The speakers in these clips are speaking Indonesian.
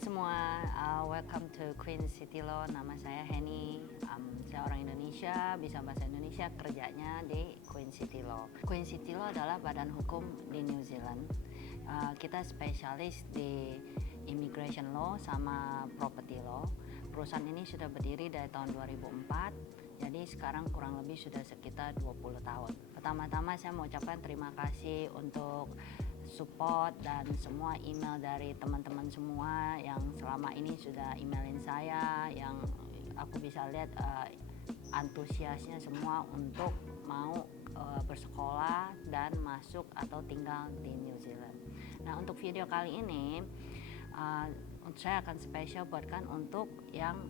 semua, welcome to Queen City Law. Nama saya Henny. Saya orang Indonesia, bisa bahasa Indonesia, kerjanya di Queen City Law. Queen City Law adalah badan hukum di New Zealand. Kita spesialis di immigration law sama property law. Perusahaan ini sudah berdiri dari tahun 2004, jadi sekarang kurang lebih sudah sekitar 20 tahun. Pertama-tama saya mau ucapkan terima kasih untuk support dan semua email dari teman-teman semua yang selama ini sudah emailin saya, yang aku bisa lihat antusiasnya semua untuk mau bersekolah dan masuk atau tinggal di New Zealand. Nah, untuk video kali ini saya akan spesial buatkan untuk yang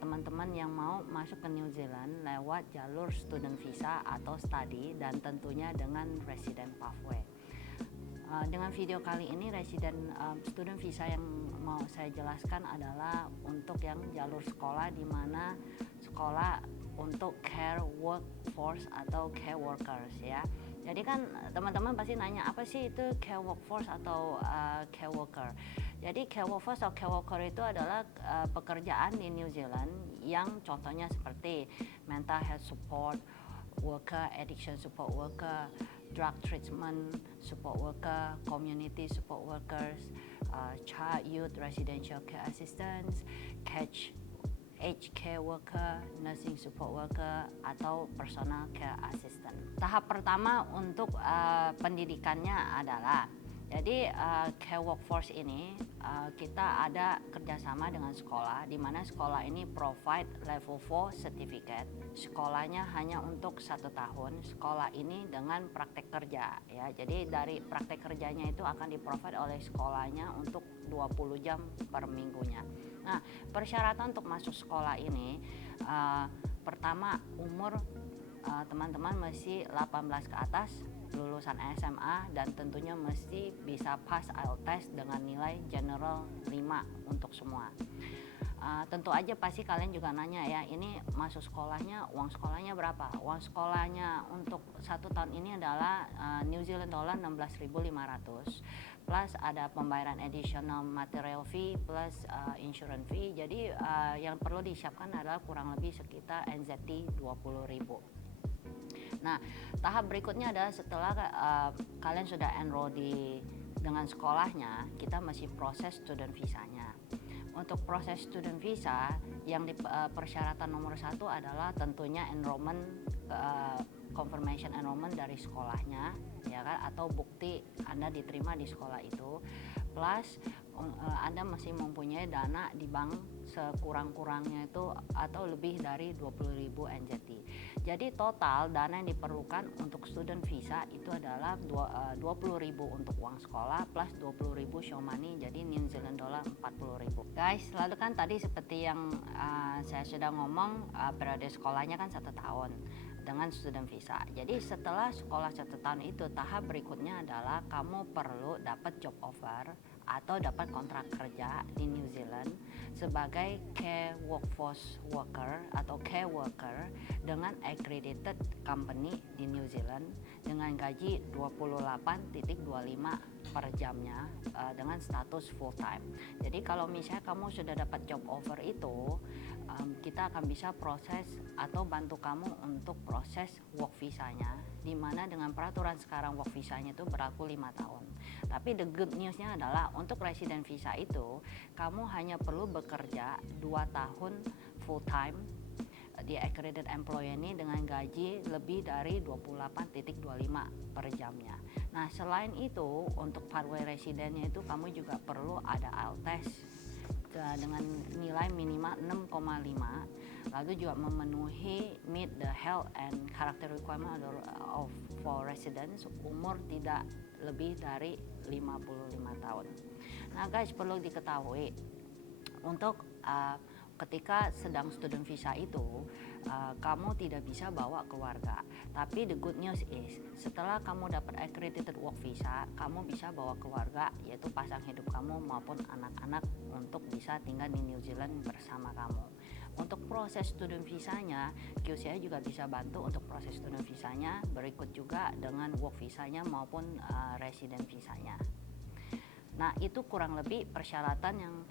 teman-teman yang mau masuk ke New Zealand lewat jalur student visa atau study, dan tentunya dengan resident pathway. Dengan video kali ini student visa yang mau saya jelaskan adalah untuk yang jalur sekolah, di mana sekolah untuk care workforce atau care workers ya. Jadi kan teman-teman pasti nanya apa sih itu care workforce atau care worker. Jadi care workforce atau care worker itu adalah pekerjaan di New Zealand yang contohnya seperti mental health support worker, addiction support worker, drug treatment support worker, community support workers, child youth residential care assistants, aged care worker, nursing support worker, atau personal care assistant. Tahap pertama untuk pendidikannya adalah, jadi care workforce ini kita ada kerjasama dengan sekolah, di mana sekolah ini provide level 4 certificate. Sekolahnya hanya untuk 1 tahun. Sekolah ini dengan praktek kerja ya. Jadi dari praktek kerjanya itu akan diprovide oleh sekolahnya untuk 20 jam per minggunya. Nah, persyaratan untuk masuk sekolah ini pertama umur teman-teman mesti 18 ke atas, lulusan SMA, dan tentunya mesti bisa pass IELTS test dengan nilai general 5 untuk semua. Tentu aja pasti kalian juga nanya ya, ini masuk sekolahnya, uang sekolahnya berapa? Uang sekolahnya untuk 1 tahun ini adalah New Zealand dollar 16.500 plus ada pembayaran additional material fee plus insurance fee. Jadi yang perlu disiapkan adalah kurang lebih sekitar NZD 20.000. Nah, tahap berikutnya adalah setelah kalian sudah enroll dengan sekolahnya, kita masih proses student visanya. Untuk proses student visa, yang persyaratan nomor 1 adalah tentunya enrollment, confirmation enrollment dari sekolahnya, ya kan, atau bukti Anda diterima di sekolah itu, plus Anda masih mempunyai dana di bank sekurang-kurangnya itu atau lebih dari 20.000 NZD. Jadi total dana yang diperlukan untuk student visa itu adalah 20.000 untuk uang sekolah plus 20.000 show money, jadi New Zealand dollar 40.000. Guys, lalu kan tadi seperti yang saya sudah ngomong, periode sekolahnya kan 1 tahun dengan student visa. Jadi setelah sekolah 1 tahun itu, tahap berikutnya adalah kamu perlu dapat job offer atau dapat kontrak kerja di New Zealand sebagai care workforce worker atau care worker dengan accredited company di New Zealand dengan gaji 28.25 per jamnya dengan status full time. Jadi kalau misalnya kamu sudah dapat job offer itu, kita akan bisa proses atau bantu kamu untuk proses work visanya, di mana dengan peraturan sekarang work visanya itu berlaku 5 tahun. Tapi the good newsnya adalah untuk resident visa itu kamu hanya perlu bekerja 2 tahun full time di accredited employer ini dengan gaji lebih dari 28.25 per jamnya. Nah, selain itu untuk pathway residentnya itu kamu juga perlu ada IELTS test dengan nilai minimal 6,5, lalu juga memenuhi meet the health and character requirement for residents, umur tidak lebih dari 55 tahun. Nah guys, perlu diketahui untuk ketika sedang student visa itu kamu tidak bisa bawa keluarga. Tapi the good news is setelah kamu dapat accredited work visa, kamu bisa bawa keluarga, yaitu pasang hidup kamu maupun anak-anak, untuk bisa tinggal di New Zealand bersama kamu. Untuk proses student visanya, QCI juga bisa bantu untuk proses student visanya, berikut juga dengan work visanya maupun resident visanya. Nah, itu kurang lebih persyaratan yang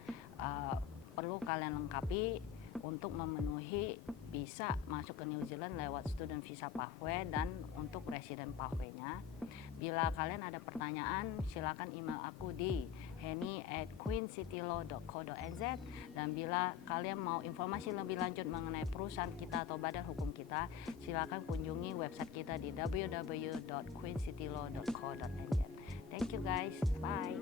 perlu kalian lengkapi untuk memenuhi bisa masuk ke New Zealand lewat student visa pathway dan untuk resident pathway-nya. Bila kalian ada pertanyaan, silakan email aku di henny@queencitylaw.co.nz, dan bila kalian mau informasi lebih lanjut mengenai perusahaan kita atau badan hukum kita, silakan kunjungi website kita di www.queencitylaw.co.nz. Thank you guys, bye.